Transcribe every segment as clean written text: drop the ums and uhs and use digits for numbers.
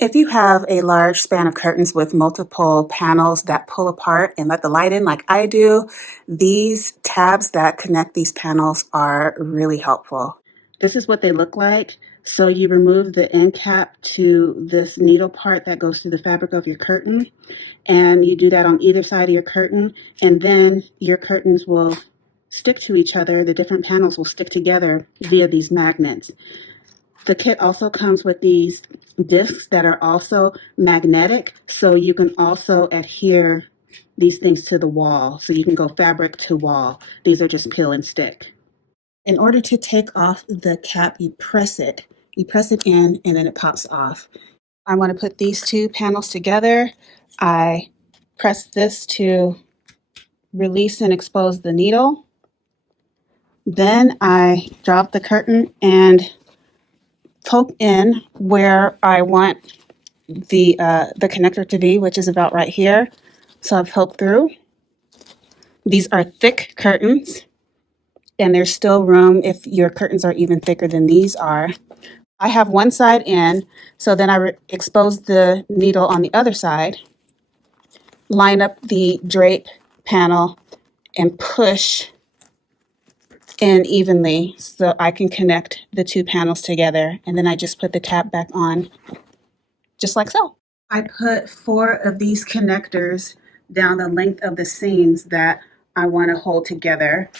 If you have a large span of curtains with multiple panels that pull apart and let the light in like I do, these tabs that connect these panels are really helpful. This is what they look like. So you remove the end cap to this needle part that goes through the fabric of your curtain, and you do that on either side of your curtain, and then your curtains will stick to each other. The different panels will stick together via these magnets. The kit also comes with these discs that are also magnetic, so you can also adhere these things to the wall. So you can go fabric to wall. These are just peel and stick. In order to take off the cap, you press it. You press it in and then it pops off. I want to put these two panels together. I press this to release and expose the needle. Then I drop the curtain and poke in where I want the connector to be, which is about right here. So I've poked through. These are thick curtains, and there's still room if your curtains are even thicker than these are. I have one side in, so then I expose the needle on the other side, line up the drape panel, and push in evenly so I can connect the two panels together. And then I just put the tab back on, just like so. I put 4 of these connectors down the length of the seams that I want to hold together.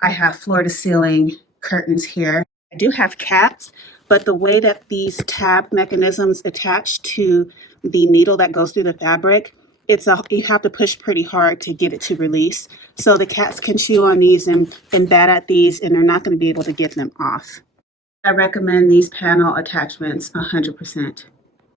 I have floor to ceiling curtains here. I do have cats, but the way that these tab mechanisms attach to the needle that goes through the fabric, you have to push pretty hard to get it to release. So the cats can chew on these and bat at these, and they're not going to be able to get them off. I recommend these panel attachments 100%.